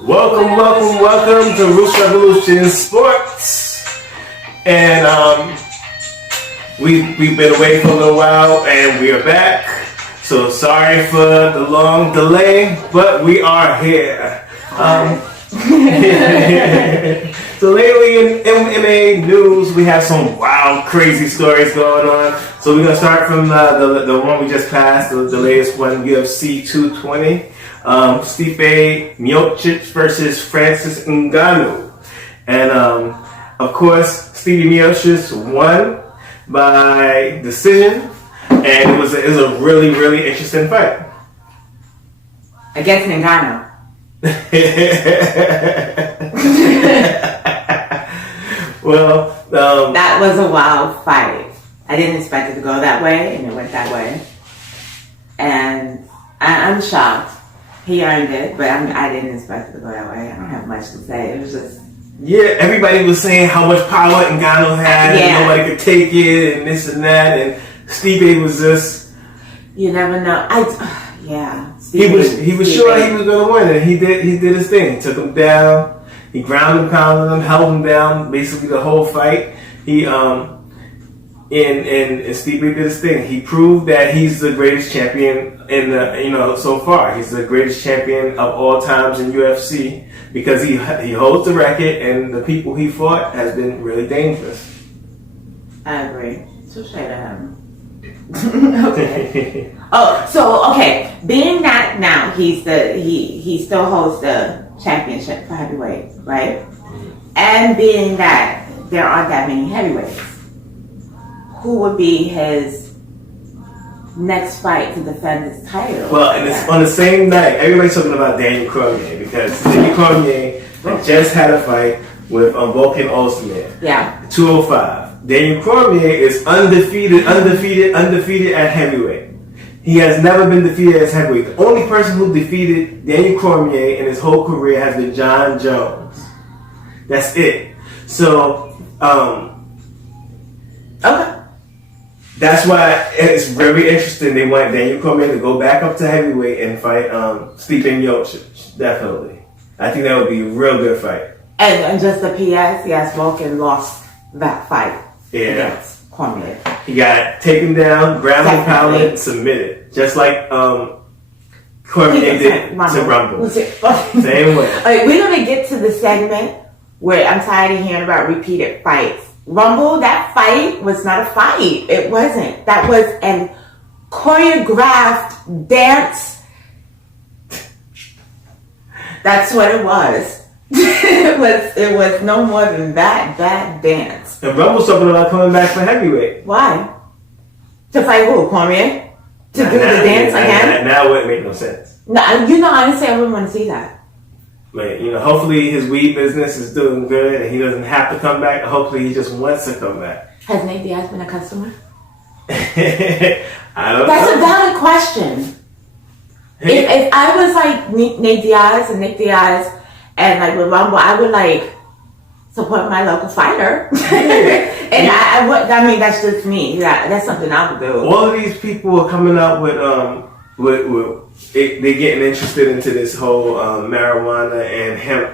Welcome to Rootz Revolution Sports. And we've been away for a little while, and we are back. So sorry for the long delay, but we are here. So lately in MMA news, we have some wild, crazy stories going on. So we're gonna start from the one we just passed, the latest one, UFC 220. Stipe Miocic versus Francis Ngannou. And of course, Stipe Miocic won by decision, and it was a really, really interesting fight. Against Ngannou. Well, that was a wild fight. I didn't expect it to go that way, and it went that way. And I'm shocked. He earned it, but I didn't expect it to go that way. I don't have much to say. It was just... Yeah, everybody was saying how much power Ngannou had, and nobody could take it, and this and that, and Stipe was just... You never know. He was sure he was going to win, and he did his thing. He took him down, he ground him, pounded him, held him down basically the whole fight. And Stipe did his thing. He proved that he's the greatest champion so far. He's the greatest champion of all times in UFC because he holds the record, and the people he fought has been really dangerous. I agree. So straight to him. Okay. Okay. Being that now he still holds the championship for heavyweight, right? And being that there aren't that many heavyweights, who would be his next fight to defend his title? Well, and it's on the same night. Everybody's talking about Daniel Cormier because Daniel Cormier just had a fight with Volkan Ozdemir. Yeah. 205. Daniel Cormier is undefeated at heavyweight. He has never been defeated as heavyweight. The only person who defeated Daniel Cormier in his whole career has been John Jones. That's it. So, okay. That's why it's very interesting. They want Daniel Cormier to go back up to heavyweight and fight Stipe Miocic. Definitely. I think that would be a real good fight. And just a PS, yes, Volkan lost that fight against Cormier. He got taken down, ground and pounded, submitted. Just like Cormier did to Rumble. Same way. Okay, we're going to get to the segment where I'm tired of hearing about repeated fights. Rumble, that fight was not a fight. It wasn't. That was an choreographed dance. That's what it was. It was no more than that dance. And Rumble's talking about coming back for heavyweight. Why? To fight who? Cormier? To do the dance again? Now it wouldn't make no sense. No, honestly, I wouldn't want to see that. But, hopefully his weed business is doing good and he doesn't have to come back. Hopefully he just wants to come back. Has Nate Diaz been a customer? I don't know. That's a valid question. Hey. If I was like Nate Diaz and Nick Diaz and like with Rumble, I would like support my local fighter. And I would. I mean, that's just me. That's something I would do. All of these people are coming up with they're getting interested into this whole marijuana and hemp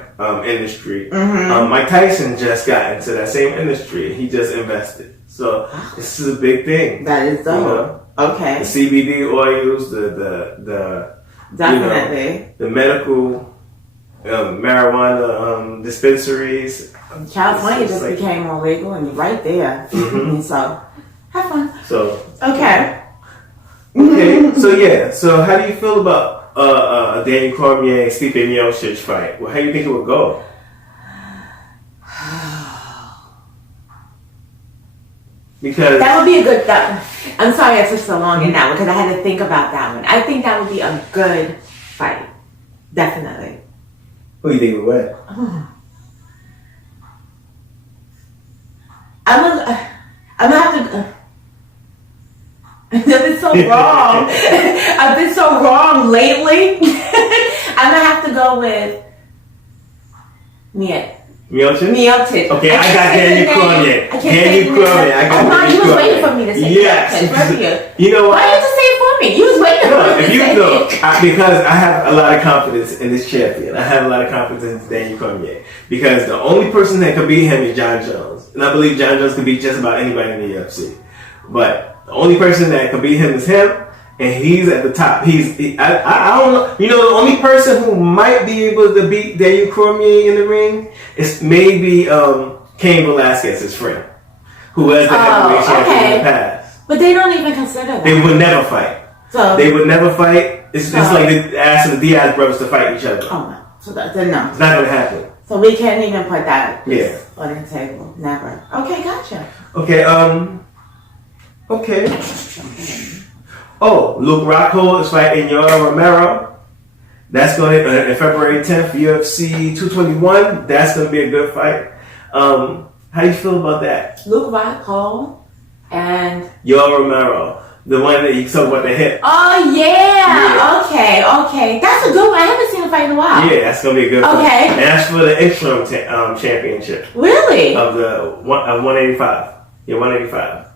industry. Mm-hmm. Mike Tyson just got into that same industry. He just invested. So this is a big thing. That is so. Okay. The CBD oils, the definitely the medical marijuana dispensaries. California just became more legal, and you're right there. Mm-hmm. So have fun. So okay. So how do you feel about a Daniel Cormier and Stipe Miocic fight? Well, how do you think it would go? Because that would be a good. I'm sorry I took so long in that one because I had to think about that one. I think that would be a good fight, definitely. Who do you think would win? I'm gonna have to. I've been so wrong. I've been so wrong lately. I'm gonna have to go with Miocic. Okay, I got Daniel Cormier. Daniel Cormier. I got Daniel Cormier. You was waiting for me to say yes. Miocic. You know what? Why did you say for me. You was waiting No, for me if to you say know, it. because I have a lot of confidence in this champion. I have a lot of confidence in Daniel Cormier. Because the only person that could beat him is John Jones. And I believe John Jones could beat just about anybody in the UFC. But the only person that could beat him is him. And he's at the top. I don't know. You know, the only person who might be able to beat Daniel Cormier in the ring is maybe Cain Velasquez, his friend, who was the heavyweight champion in the past. But they don't even consider that. They would never fight. So they would never fight. It's like asking the Diaz brothers to fight each other. Oh no. So then no. It's not going to happen. So we can't even put that Yeah. on the table. Never. Okay, gotcha. Okay. Okay. Oh, Luke Rockhold is fighting Yoel Romero. That's going to February 10th, UFC 221. That's going to be a good fight. How do you feel about that? Luke Rockhold and Yoel Romero, the one that you talk about the hip. oh yeah. Okay. That's a good one. I haven't seen a fight in a while. Yeah, that's going to be a good fight. Okay. And that's for the interim championship Really? of the 185. Yeah, 185.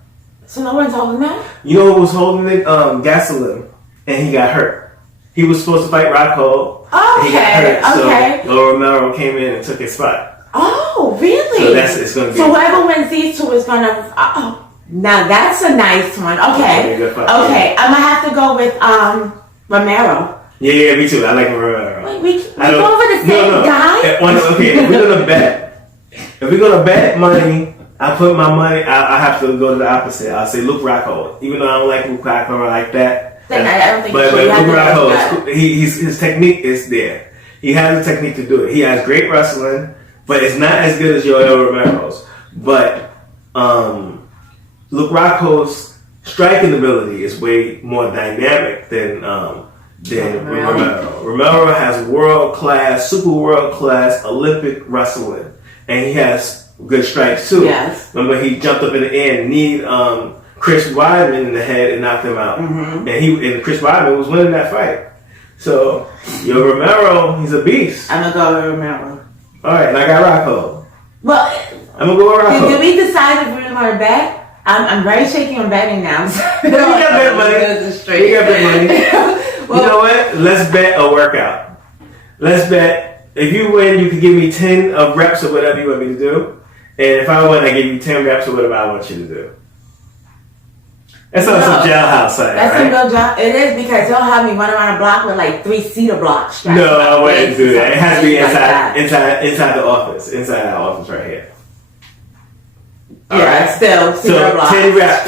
So no one's holding that? You know who was holding it? Gasolin, and he got hurt. He was supposed to fight Rockhold. And he got hurt. So Yoel Romero came in and took his spot. Oh, really? So it's going to be. So whoever wins these two is gonna. Oh, now that's a nice one. Okay. Okay, I'm gonna have to go with Romero. Yeah, me too. I like Romero. Wait, we go over the same guy? Okay, if we're gonna bet money, I put my money. I have to go to the opposite. I'll say Luke Rockhold, even though I don't like Luke Rockhold like that. Then I don't think. But Luke Rockhold, his technique is there. He has the technique to do it. He has great wrestling, but it's not as good as Yoel Romero's. But Luke Rockhold's striking ability is way more dynamic than Romero. Romero has super world class Olympic wrestling, and he has good strikes too. Yes. Remember, he jumped up in the air and kneed Chris Weidman in the head and knocked him out. Mm-hmm. And Chris Weidman was winning that fight. So, Romero, he's a beast. I'm gonna go with Romero. All right, and I got Rockhold. Well, I'm gonna go with Rockhold. did we decide if we were gonna bet? I'm very shaky on betting now. We got bet money. We got bet money. Well, you know what? Let's bet a workout. Let's bet. If you win, you can give me 10 of reps or whatever you want me to do. And if I win, I give you 10 reps or whatever I want you to do. That's on some jailhouse side, that's right? That's some job. It is because they'll have me run around a block with like 3 cedar blocks. No, I wouldn't do that. It has to be inside the office. Inside our office right here. Yeah, still so 10 reps.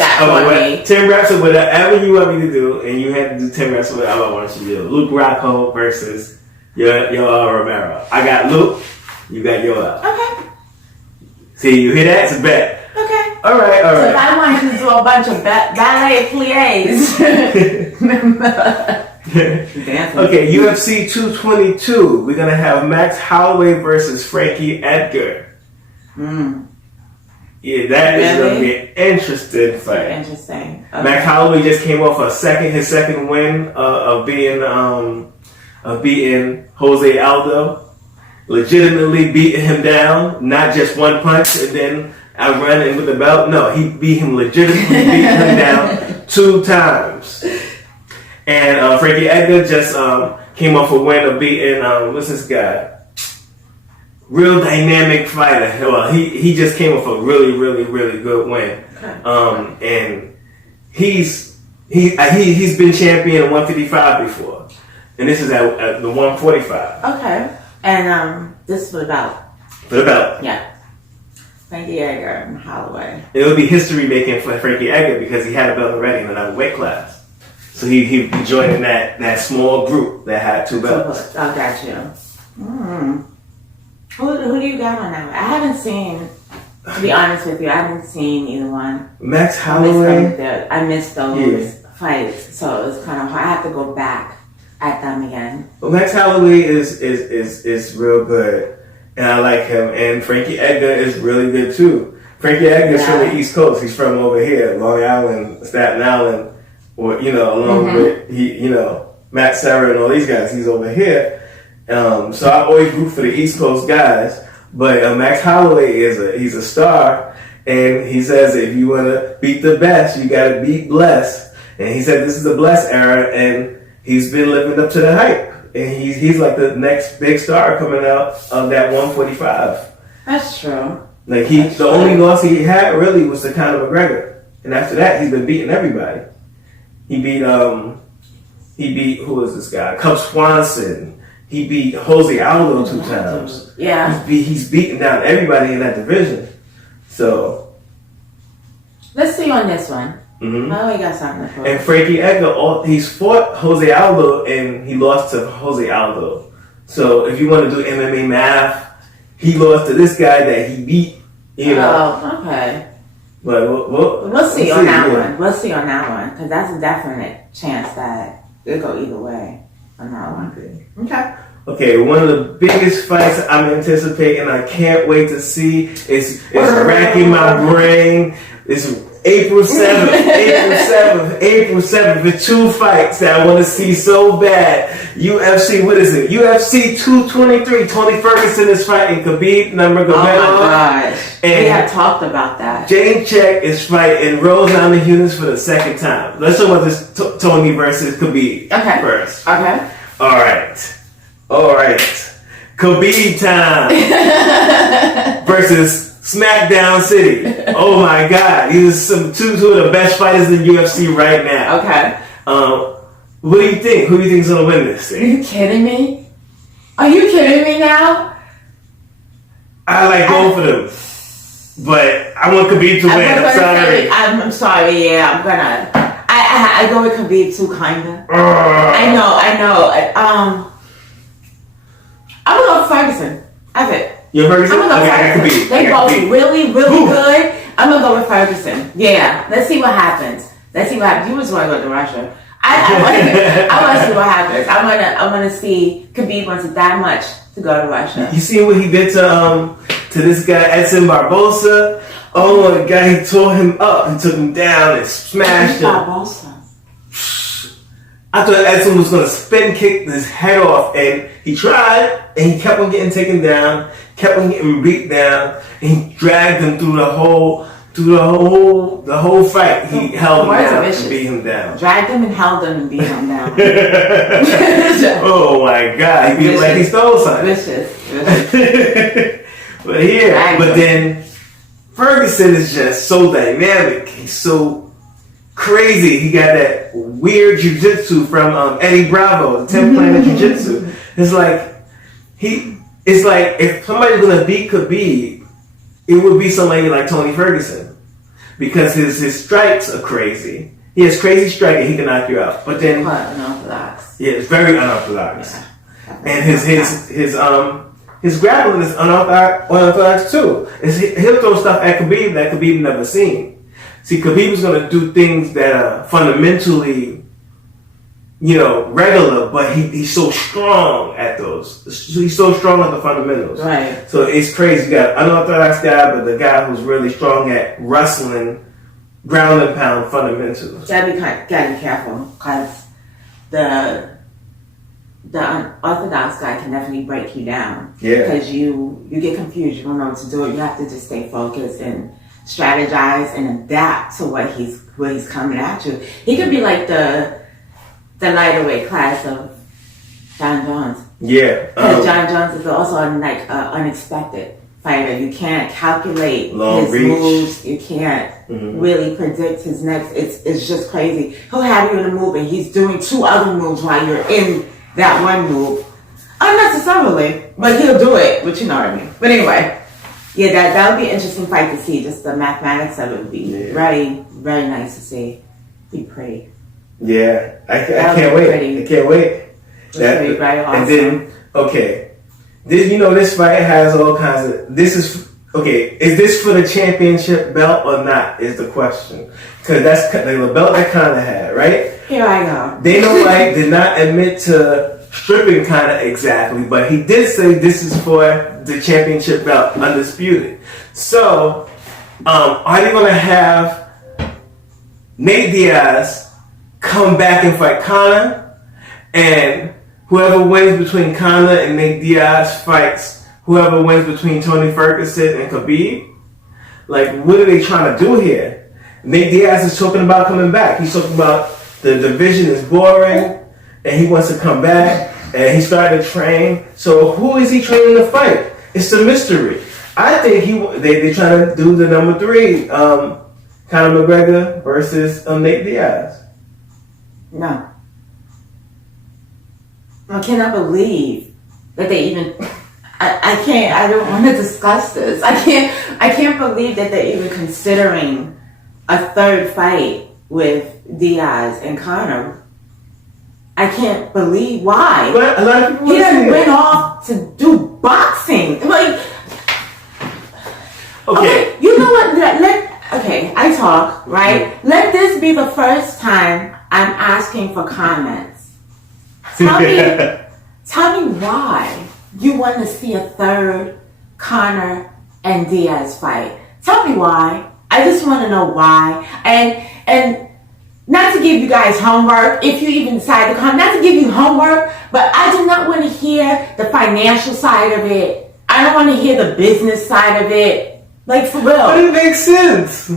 10 reps of whatever you want me to do, and you have to do 10 reps of whatever I want you to do. Luke Rockhold versus Yoel Romero. I got Luke. You got Yoel. Okay. See, you hear that? It's a bet. Okay. All right. So if I wanted to do a bunch of ballet plies. Okay, UFC 222. We're gonna have Max Holloway versus Frankie Edgar. Yeah, that is going to be an interesting fight. Interesting. Okay. Max Holloway just came off his second win of beating Jose Aldo, legitimately beating him down, not just one punch and then outrunning with the belt. No, he legitimately beat him down 2 times. And Frankie Edgar just came off a win of beating what's this guy? Real dynamic fighter. Well, he just came off a really, really, really good win. And he's been champion at 155 before, and this is at the 145. Okay, and this is for the belt. For the belt. Yeah. Frankie Edgar and Holloway. It would be history making for Frankie Edgar because he had a belt already in another weight class. So he joined in that small group that had 2 belts. I got you. Who do you got on that? I haven't seen, to be honest with you, I haven't seen either one. Max Holloway. I missed those fights, so it's kind of hard. I have to go back at them again. Well, Max Holloway is real good, and I like him. And Frankie Edgar is really good too. Frankie Edgar is from the East Coast. He's from over here, Long Island, Staten Island, or along with Matt Serra and all these guys. He's over here. So I always root for the East Coast guys, but Max Holloway he's a star, and he says if you want to beat the best, you got to beat blessed, And he said this is a blessed era, and he's been living up to the hype. And he's like the next big star coming out of that 145. That's true. Like the only loss he had really was to Conor McGregor, and after that he's been beating everybody. He beat who is this guy? Cub Swanson. He beat Jose Aldo 2 times. Yeah. He's beating down everybody in that division. So let's see on this one. Mm-hmm. Oh, we got something to And Frankie Edgar, he's fought Jose Aldo and he lost to Jose Aldo. So if you want to do MMA math, he lost to this guy that he beat. You know. Oh, okay. But we'll see on that one. We'll see on that one because that's a definite chance that it'll go either way on that one. Okay. Okay, one of the biggest fights I'm anticipating, I can't wait to see. It's racking my brain. It's April 7th, April 7th, the 2 fights that I want to see so bad. UFC, what is it? UFC 223. Tony Ferguson is fighting Khabib Nurmagomedov. Oh my gosh. And we have talked about that. Jane Check is fighting Rose Namajunas for the 2nd time. Let's talk about this Tony versus Khabib first. Okay. All right. Khabib time versus SmackDown City. Oh my God, these are two of the best fighters in UFC right now. Okay. What do you think? Who do you think is gonna win this thing? Are you kidding me? Are you kidding me now? I like both of them, but I want Khabib to win. I'm sorry. I'm sorry. Yeah, I'm gonna. I go with Khabib too, kinda. I know. I'm gonna go with Ferguson. That's it. You're Ferguson? I'm gonna go with Ferguson. They both really good. I'm gonna go with Ferguson. Yeah. Let's see what happens. You just want to go to Russia. I want to see what happens. I want to see Khabib wants it that much to go to Russia. You see what he did to this guy Edson Barbosa? Oh my God, he tore him up and took him down and smashed him. Barbosa. I thought Edson was gonna spin kick his head off, and he tried, and he kept on getting taken down, kept on getting beat down, and he dragged him through the whole fight. He held him down and beat him down. Dragged him and held him and beat him down. Oh my God, he beat him like he stole something. Vicious. But then Ferguson is just so dynamic. He's so crazy. He got that weird jiu-jitsu from Eddie Bravo, the 10th Planet Jiu-Jitsu. It's like if somebody's gonna beat Khabib, it would be somebody like Tony Ferguson, because his strikes are crazy. He has crazy striking. He can knock you out. But then unorthodox. Yeah, it's very unorthodox. Yeah. And his grappling is unorthodox too. He'll throw stuff at Khabib that Khabib never seen. See, Khabib is going to do things that are fundamentally, regular, but he's so strong at those. He's so strong at the fundamentals. Right. So it's crazy. You got an unorthodox guy, but the guy who's really strong at wrestling, ground and pound fundamentals. Gotta be careful, because the unorthodox guy can definitely break you down. Yeah. Because you get confused. You don't know what to do. You have to just stay focused and strategize and adapt to what he's coming at you. He could be like the lighter weight class of John Jones. Yeah. Because John Jones is also unexpected fighter. You can't calculate his moves. You can't really predict his next. It's just crazy. He'll have you in a move and he's doing 2 other moves while you're in that one move. Unnecessarily, but he'll do it, but you know what I mean. But anyway. Yeah, that would be an interesting fight to see. Just the mathematics of it would be very, very nice to see. Be pretty. Yeah, I can't wait. I can't wait. That'd be very awesome. And then, this fight has all kinds of. Is this for the championship belt or not? Is the question, because that's the belt that Conor had, right? Here I go. Dana White did not admit to stripping Conor exactly, but he did say this is for the championship belt, undisputed. So, are they going to have Nate Diaz come back and fight Conor, and whoever wins between Conor and Nate Diaz fights whoever wins between Tony Ferguson and Khabib? Like, what are they trying to do here? Nate Diaz is talking about coming back. He's talking about the division is boring, and he wants to come back, and he started to train. So who is he training to fight? It's a mystery. I think they're trying to do the number 3, Conor McGregor versus Nate Diaz. No. I cannot believe that they even. I can't. I don't want to discuss this. I can't believe that they're even considering a third fight with Diaz and Conor. I can't believe why. But a lot of people he done went off to do boxing. Like, okay, you know what? I talk, right? Let this be the first time I'm asking for comments. Tell me why you want to see a third Conor and Diaz fight. Tell me why. I just want to know why. And not to give you guys homework, if you even decide to come, not to give you homework, but I do not want to hear the financial side of it. I don't want to hear the business side of it. Like, for real. But it makes sense.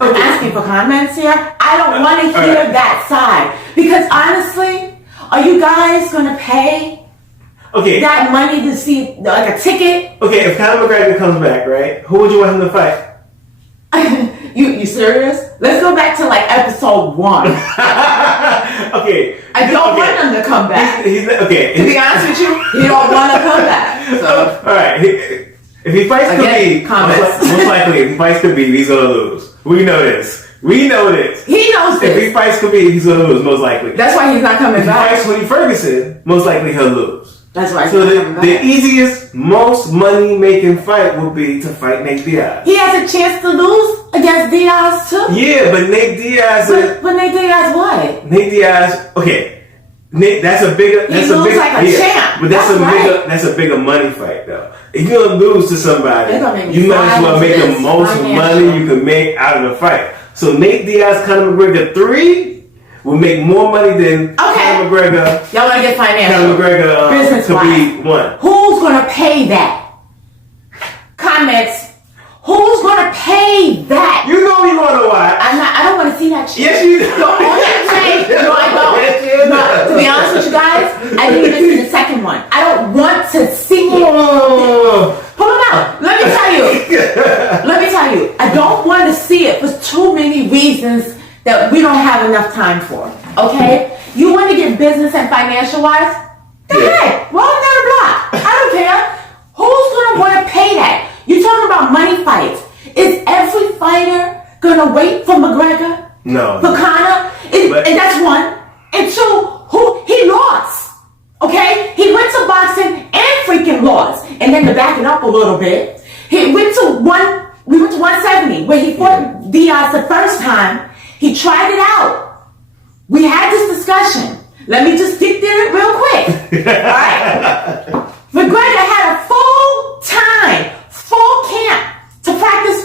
I'm asking for comments here. I don't want to hear that side. Because honestly, are you guys going to pay that money to see, like, a ticket? Okay, if Conor McGregor comes back, right, who would you want him to fight? You serious? Let's go back to, like, episode 1. Okay. I don't want him to come back. He's okay. To be honest with you, he don't want to come back. So, all right. If he fights Khabib, most likely, if he fights Khabib, he's going to lose. We know this. He knows this. If he fights Khabib, he's going to lose, most likely. That's why he's not coming back. If he fights Woody Ferguson, most likely he'll lose. That's why he's not coming back. The easiest, most money-making fight would be to fight Nate Diaz. He has a chance to lose against Diaz, too? Yeah, but Nate Diaz... But Nate Diaz what? Nate Diaz... Okay. Nate, that's a bigger... He looks like a champ. But that's a bigger money fight, though. If you're going to lose to somebody, you might as well make the most money you can make out of the fight. So Nate Diaz, Conor McGregor 3 will make more money than Conor McGregor. Y'all want to get financial. Conor McGregor business-wise. 1. Who's going to pay that? Comments. Who's going to pay that? You know you want to watch. I don't want to see that shit. Yes, you do. The only thing, no, I don't. No, to be honest with you guys, I didn't even see the second one. I don't want to see it. Pull it out. Let me tell you. I don't want to see it for too many reasons that we don't have enough time for. Okay? You want to get business and financial wise? Go ahead. Roll down the block. I don't care. Who's going to want to pay that? You're talking about money fights. Is every fighter going to wait for McGregor? No. For Conor? And that's one. And two, he lost. Okay? He went to boxing and freaking lost. And then to back it up a little bit, we went to 170 where he fought Diaz the first time. He tried it out. We had this discussion. Let me just get there real quick. Alright? McGregor had a full camp to practice,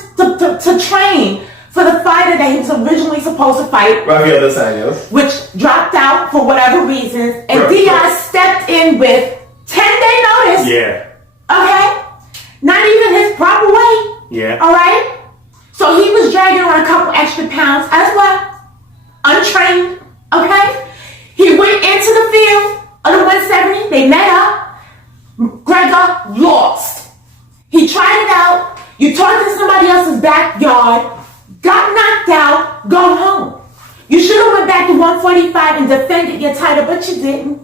to train for the fighter that he was originally supposed to fight. Rafael Dos Anjos. Which dropped out for whatever reasons. And Diaz stepped in with 10-day notice. Yeah. Okay? Not even his proper weight. Yeah. Alright? So he was dragging on a couple extra pounds as well. Untrained. Okay? He went into the field of the 170. They met up. McGregor lost. He tried it out. You talked in somebody else's backyard. Got knocked out. Go home. You should have went back to 145 and defended your title, but you didn't.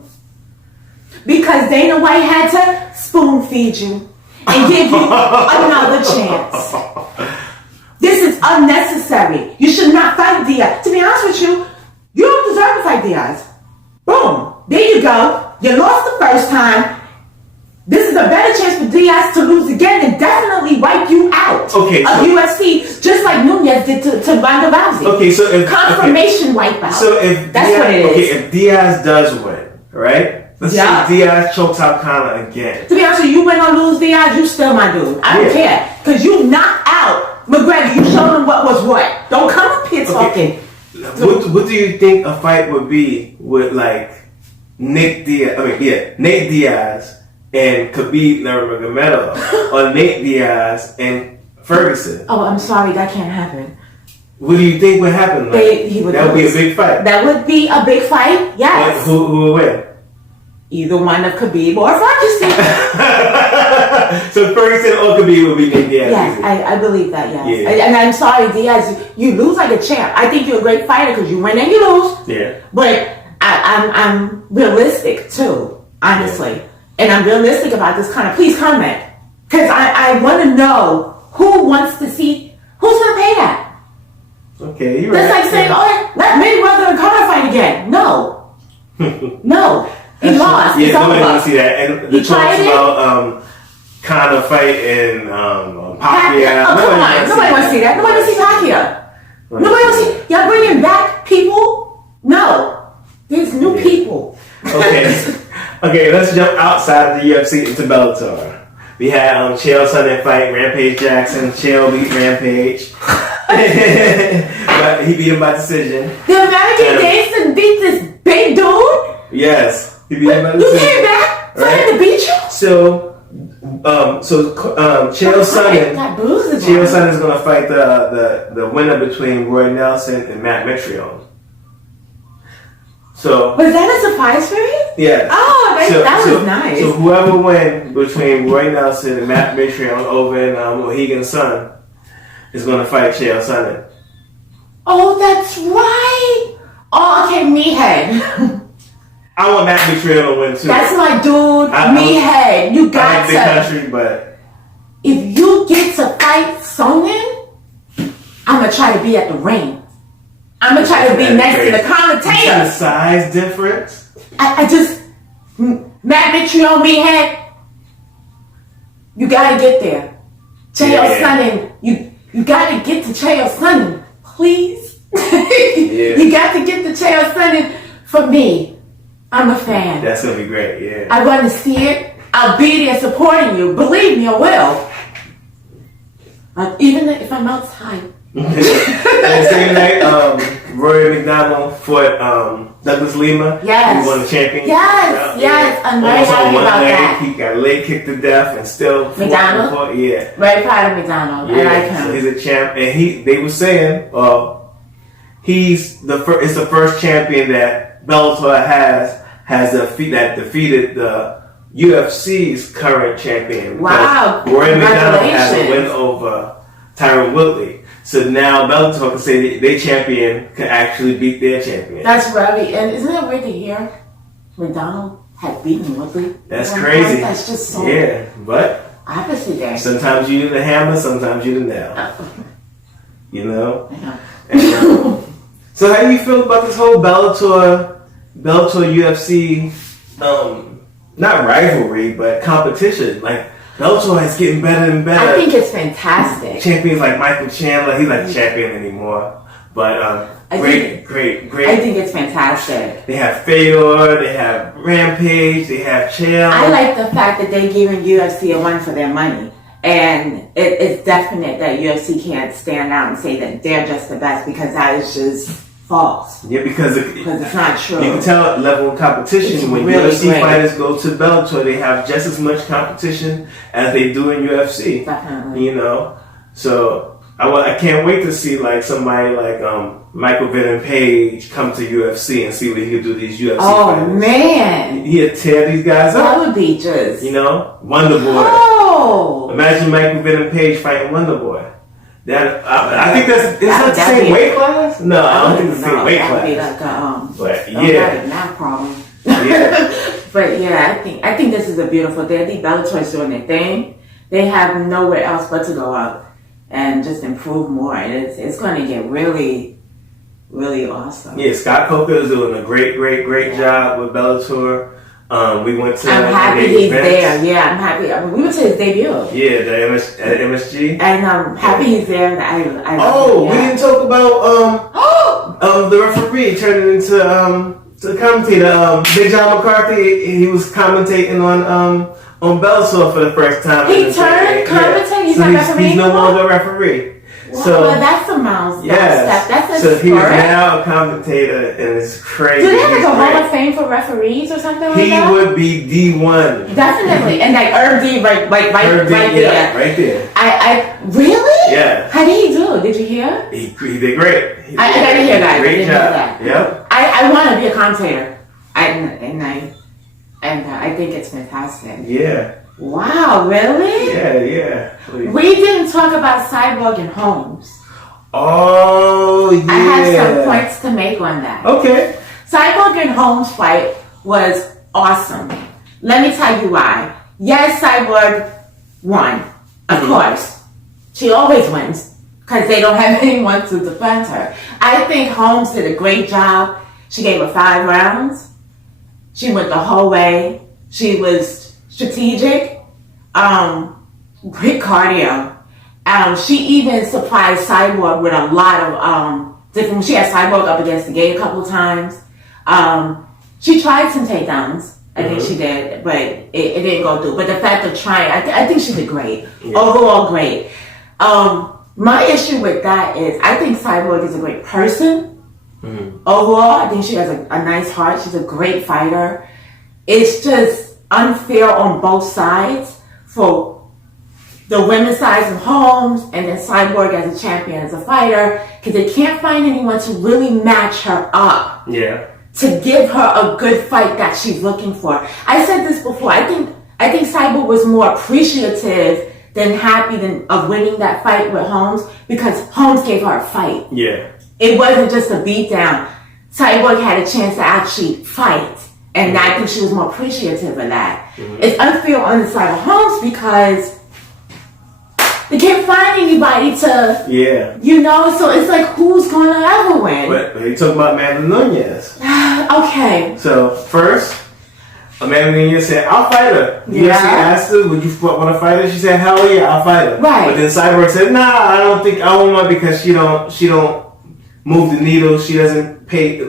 Because Dana White had to spoon feed you and give you another chance. This is unnecessary. You should not fight Diaz. To be honest with you, you don't deserve to fight Diaz. Boom. There you go. You lost the first time. This is a better chance for Diaz to lose again and definitely wipe you out of UFC, just like Nunez did to Ronda Rousey. Okay, so if confirmation wipeout. So if that's Diaz, what it is. Okay, if Diaz does win, right? Let's say Diaz chokes out Conor again. To be honest with you win or lose Diaz, you still my dude. I don't care. Because you knocked out McGregor. You showed him what was what. Don't come up here talking. What do you think a fight would be with like Nate Diaz and Khabib Nurmagomedov or Nate Diaz and Ferguson? Oh, I'm sorry, that can't happen. What do you think would happen? Like, that would be a big fight. That would be a big fight. Yes. Who would win? Either one of Khabib or Ferguson. So Ferguson or Khabib would be Nick Diaz. Yes, I believe that. Yes, yeah. And I'm sorry, Diaz, you lose like a champ. I think you're a great fighter because you win and you lose. Yeah. But I'm realistic too, honestly, and I'm realistic about this kind of. Please comment because I want to know who wants to see who's going to pay that. Okay, you're right. That's like saying, "Oh, let Mayweather and Conor fight again." No, no. He lost. Yeah, nobody wants to see that. And the talks about Conor fighting Pacquiao. Oh, come on. Nobody wants to see that. Nobody wants to see Pacquiao. Nobody wants to see. Y'all bringing back people? No. There's new people. Okay. Okay, let's jump outside of the UFC into Bellator. We had Chael Sonnen fight Rampage Jackson. Chael beat Rampage. But he beat him by decision. The American Gangster beat this big dude? Yes. He beat him by decision. You came back for him to beat you? Chael Sonnen is going to fight the winner between Roy Nelson and Matt Mitrione. So was that a surprise for me? Yeah. Oh, that was nice. So whoever wins between Roy Nelson and Matt Mitrione over in Mohegan Sun is going to fight Chael Sonnen. Oh, that's right. Oh, okay, meathead. I want Matt Mitrione to win too. That's my dude, meathead. You got to. Country, but if you get to fight Sonnen, I'm gonna try to be at the ring. I'm gonna try to be next to the commentator. The size difference. I just Matt Mitrione, meathead. You gotta get there. Chael Sonnen. You gotta get to Chael Sonnen, please. You got to get to Chael Sonnen for me. I'm a fan. That's gonna be great. Yeah. I want to see it. I'll be there supporting you. Believe me, I will. Even if I'm outside. And same night, Rory McDonald fought Douglas Lima. Yes. He won the championship. Yes. I'm very happy about that. He got leg kicked to death and still McDonald? Yeah. Very proud of McDonald. I like him. So he's a champ, and they were saying, it's the first champion that Bellator has defeated the UFC's current champion. Wow! Rory McDonald has a win over Tyron Woodley. So now Bellator can say their champion can actually beat their champion. That's right. And isn't it weird to hear McDonald had beaten Woodley? That's crazy. That's just so but opposite there. Sometimes you're the hammer, sometimes you're the nail. You know? Yeah. And, so how do you feel about this whole Bellator UFC, not rivalry, but competition? Like, Bellator is getting better and better. I think it's fantastic. Champions like Michael Chandler, he's not the champion anymore. But great. I think it's fantastic. They have Fedor, they have Rampage, they have Chael. I like the fact that they're giving UFC a run for their money. And it's definite that UFC can't stand out and say that they're just the best, because that is just false. Yeah, because it's not true. You can tell level of competition. It's when really UFC fighters go to Bellator, they have just as much competition as they do in UFC. Definitely. You know, so I can't wait to see like somebody like Michael Venom Page come to UFC and see what he can do these UFC fighters. Man, he'll tear these guys up. That would be just Wonder Boy. Oh, imagine Michael Venom Page fighting Wonder Boy. I think is that the same weight class? No, I don't think it's the same weight class. But not problem. Yeah. But yeah, I think this is a beautiful day. I think Bellator is doing their thing. They have nowhere else but to go up and just improve more. And it's going to get really, really awesome. Yeah, Scott Coker is doing a great job with Bellator. We went to. I'm happy he's there. Yeah, I'm happy. We went to his debut. Yeah, at MSG. And I'm happy he's there. We didn't talk about the referee turning into the commentator. Big John McCarthy. He was commentating on Bellator for the first time. He turned commentator. He's not referee. He's no longer a referee. So well, that's a milestone yes. step. That's a So he is spurt. now a commentator, and it's crazy. Do they have like He's a Hall great. of Fame for referees or something like He that? would be D1. Definitely, and like Herb D, right Herb D, there. yeah, right there. I really? Yeah. How did he do? Did you hear? He did great. I didn't hear that. I Great didn't hear job. that. Yep. I want to be a commentator, and I think it's fantastic. Yeah. Wow, really? Yeah. We didn't talk about Cyborg and Holmes. Oh, yeah. I have some points to make on that. Okay. Cyborg and Holmes fight was awesome. Let me tell you why. Yes, Cyborg won. Of course. She always wins because they don't have anyone to defend her. I think Holmes did a great job. She gave her 5 rounds. She went the whole way. She was strategic. Great cardio. She even surprised Cyborg with a lot of different. She had Cyborg up against the gate a couple of times. She tried some takedowns. I think she did, but it didn't go through. But the fact of trying, I think she did great. Yeah. Overall, great. My issue with that is I think Cyborg is a great person. Overall, I think she has a nice heart. She's a great fighter. It's just unfair on both sides for the women's side of Holmes and then Cyborg as a champion, as a fighter, because they can't find anyone to really match her up. Yeah. To give her a good fight that she's looking for. I said this before. I think Cyborg was more appreciative than happy of winning that fight with Holmes because Holmes gave her a fight. Yeah. It wasn't just a beatdown. Cyborg had a chance to actually fight. And I think she was more appreciative of that. It's unfair on the side of Holmes because they can't find anybody to, so it's like, who's going to ever win? But you talking about Amanda Nunes. Okay. So, first, Amanda Nunes said, I'll fight her. UFC asked her, would you want to fight her? She said, hell yeah, I'll fight her. Right. But then Cyborg said, nah, I don't want because she don't move the needle. She doesn't pay,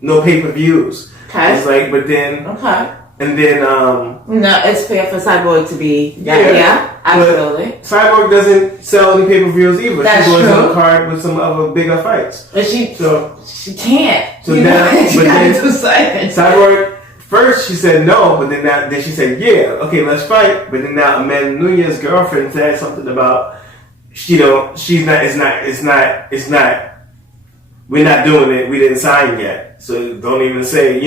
no pay-per-views. Okay. It's like, but then... Okay. And then, no, it's fair for Cyborg to be... Yeah, absolutely. Cyborg doesn't sell any pay-per-views either. That's she goes true. on the card with some other bigger fights. But she can't. So now, do Cyborg, first she said no, but then she said, yeah, okay, let's fight. But then now Amanda Nunes' girlfriend said something about, we're not doing it, we didn't sign yet. So don't even say,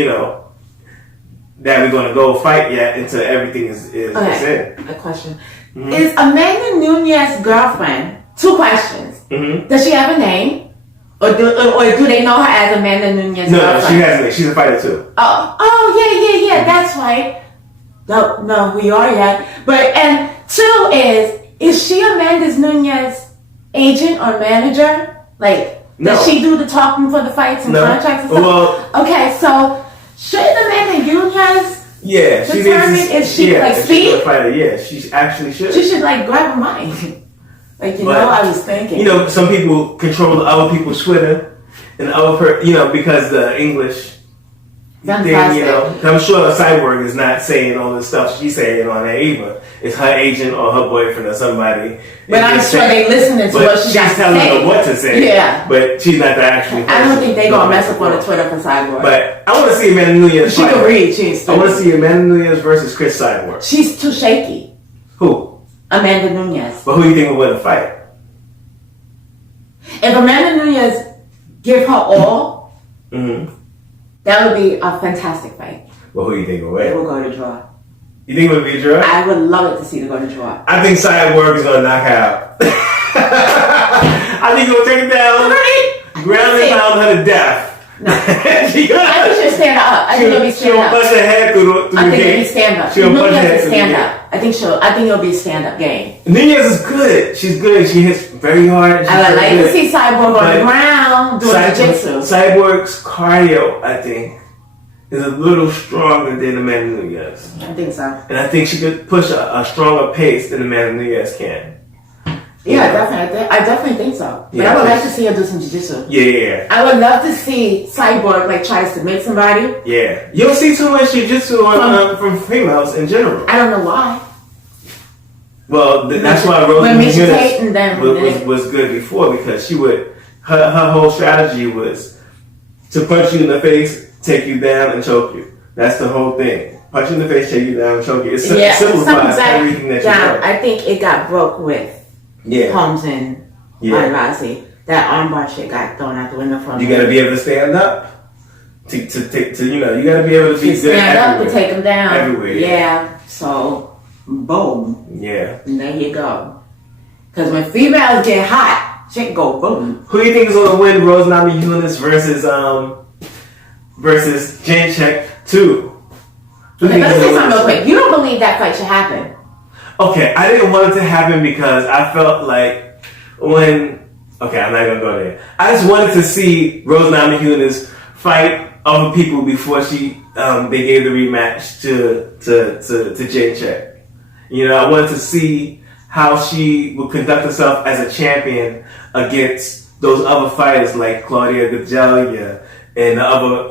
that we're going to go fight yet until everything is in. A question. Is Amanda Nunes' girlfriend, 2 questions. Does she have a name? Or do they know her as Amanda Nunes' girlfriend? No, she has a name. She's a fighter too. Oh, yeah, that's right. Don't know who you are yet. But, and 2 is she Amanda Nunes' agent or manager? Does she do the talking for the fights and contracts and stuff? Well, okay, so should Amanda Nunes determine if she speak? If she's a fighter, she actually should. She should grab a mic. I was thinking. Some people control other people's Twitter and other because the English Fantastic. thing, I'm sure Cyborg is not saying all the stuff she's saying on there either. It's her agent or her boyfriend or somebody. But I'm sure they listening to what she's telling her what to say. Yeah. But she's not the actual person. I don't think they're going to mess up on the Twitter for Cyborg. But I want to see Amanda Nunes She can read. She's I want to see Amanda Nunes versus Chris Cyborg. She's too shaky. Who? Amanda Nunes. But who do you think will win the fight? If Amanda Nunes give her all, that would be a fantastic fight. Well, who do you think will win? It will go to draw. You think it would be a draw? I would love it to see it go to draw. I think Cyborg is going to knock out. I think he'll take it down. Ground and pound her to death. No. I think she'll stand up. I think it'll be stand up. She'll bust her head through the gate. I think it'll be stand up. She'll bust her head through the stand gate. up. I think it'll be a stand up game. Nunes is good. She's good. She hits very hard. I would like to see Cyborg on the ground doing jiu-jitsu. Cyborg's cardio, I think, is a little stronger than Amanda Nunes. I think so. And I think she could push a stronger pace than Amanda Nunes can. Yeah, definitely. I definitely think so. But I would like to see her do some jiu-jitsu. Yeah. I would love to see Cyborg try to submit somebody. Yeah. You don't see too much jiu-jitsu from females in general. I don't know why. Well, that's why Rose Namajunas was good before, because she would her whole strategy was to punch you in the face, take you down, and choke you. That's the whole thing. Punch you in the face, take you down, and choke you. It simplifies everything that you do. I think it got broke with Holmes and Rossi. That armbar shit got thrown out the window from you. Got to be able to stand up. To you got to be able to be good stand up everywhere. to take them down. Everywhere. Yeah. So, boom. Yeah. And there you go. Because when females get hot, shit go boom. Who do you think is going to win Rose Namajunas versus Janechek 2? Okay, let's say something real quick. You don't believe that fight should happen? Okay, I didn't want it to happen because I felt like okay, I'm not gonna go there. I just wanted to see Rose Namajunas fight other people before they gave the rematch to Janechek. You know, I wanted to see how she would conduct herself as a champion against those other fighters like Claudia Gadelha and the other,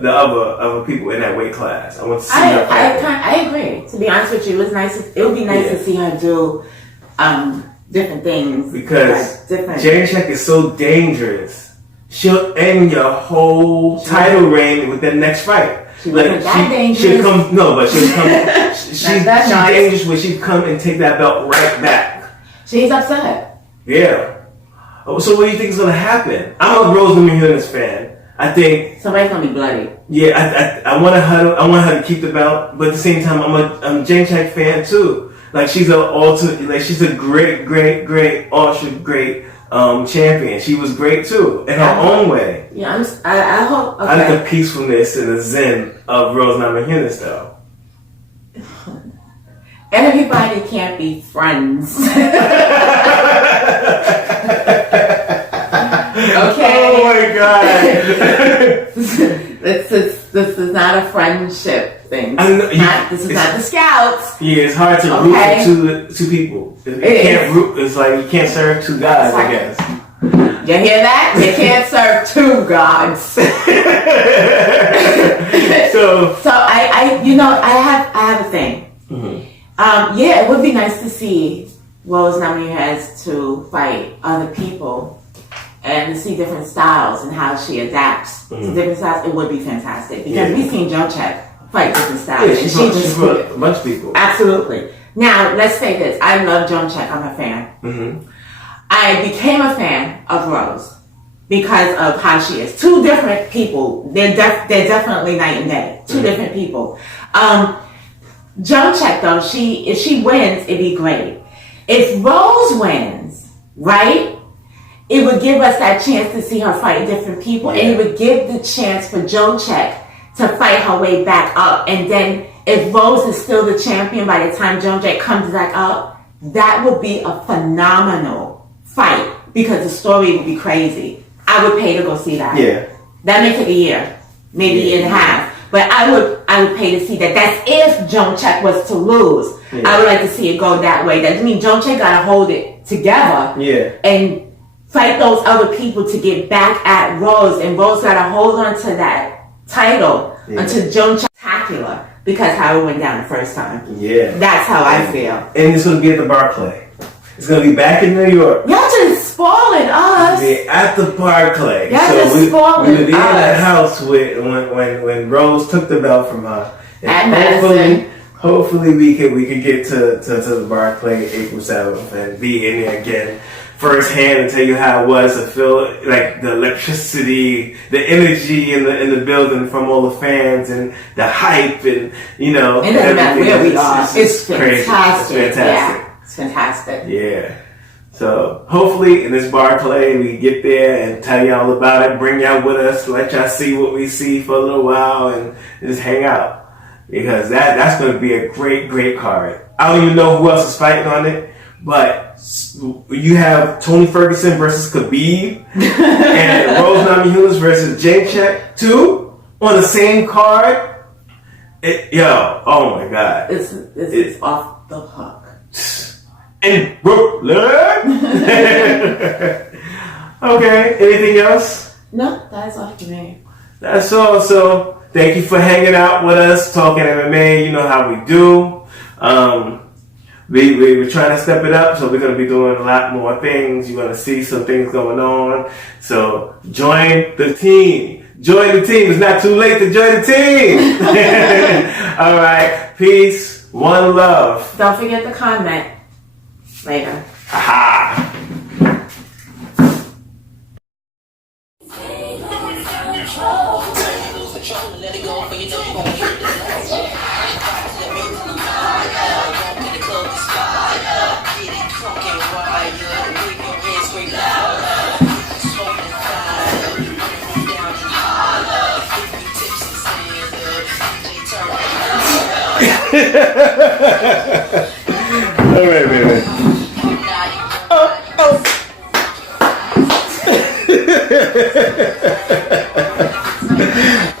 the other people in that weight class. I want to see her fight. I agree. To be honest with you, it would be nice to see her do different things. Because Janechek is so dangerous. She'll end your whole title reign with the next fight. She'll come. She's dangerous when she come and take that belt right back. She's upset. Yeah. So what do you think is going to happen? I'm a Rose Namajunas fan. I think somebody's gonna be bloody. Yeah, I want her to keep the belt, but at the same time, I'm a Janechek fan too. Like she's a great, ultra great champion. She was great too in her own way. Yeah, I hope. Okay. I like the peacefulness and the zen of Rose Namajunas though. Everybody can't be friends. Okay. Oh my God. This is not a friendship thing. This is not the Scouts. Yeah, it's hard to root for two people. It's like you can't serve two gods, I guess. You hear that? You can't serve two gods. So I have a thing. Mm-hmm. It would be nice to see Rose Namajunas to fight other people. And to see different styles and how she adapts to different styles, it would be fantastic. Because we've seen Janechek fight different styles. Yeah, she fought a bunch of people. Absolutely. Now, let's say this. I love Janechek. I'm a fan. Mm-hmm. I became a fan of Rose because of how she is. Two different people. They're definitely night and day. Two different people. Janechek, though, if she wins, it'd be great. If Rose wins, right? It would give us that chance to see her fight different people, and it would give the chance for Janechek to fight her way back up. And then if Rose is still the champion by the time Janechek comes back up, that would be a phenomenal fight because the story would be crazy. I would pay to go see that. Yeah. That may take a year, maybe a year and a half. But I would pay to see that. That's if Janechek was to lose. Yeah. I would like to see it go that way. That means Janechek gotta hold it together. Yeah. And fight those other people to get back at Rose, and Rose got to hold on to that title until Janechek spectacular because how it went down the first time. Yeah, that's how I feel. And it's gonna be at the Barclay. It's gonna be back in New York. Y'all just spoiling us. Yeah, at the Barclay. Y'all just spoiling us. We were in that house when Rose took the belt from her. And hopefully we could get to the Barclay April 7th and be in there again. Firsthand and tell you how it was to feel like the electricity, the energy in the building from all the fans and the hype and it doesn't matter where we are. It's crazy. Fantastic. It's fantastic. Yeah, it's fantastic. Yeah. So hopefully in this Barclay we get there and tell y'all about it, bring y'all with us, let y'all see what we see for a little while and just hang out. Because that's going to be a great card. I don't even know who else is fighting on it, but you have Tony Ferguson versus Khabib and Rose Namajunas versus Janechek 2 on the same card. Oh my God. It's off the hook. In Brooklyn. Okay, anything else? No, that's all for me. That's all. So thank you for hanging out with us, talking MMA. You know how we do. we're trying to step it up, so we're going to be doing a lot more things. You're going to see some things going on. So join the team. Join the team. It's not too late to join the team. All right. Peace. One love. Don't forget to comment later. Aha. All right, baby.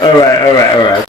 All right.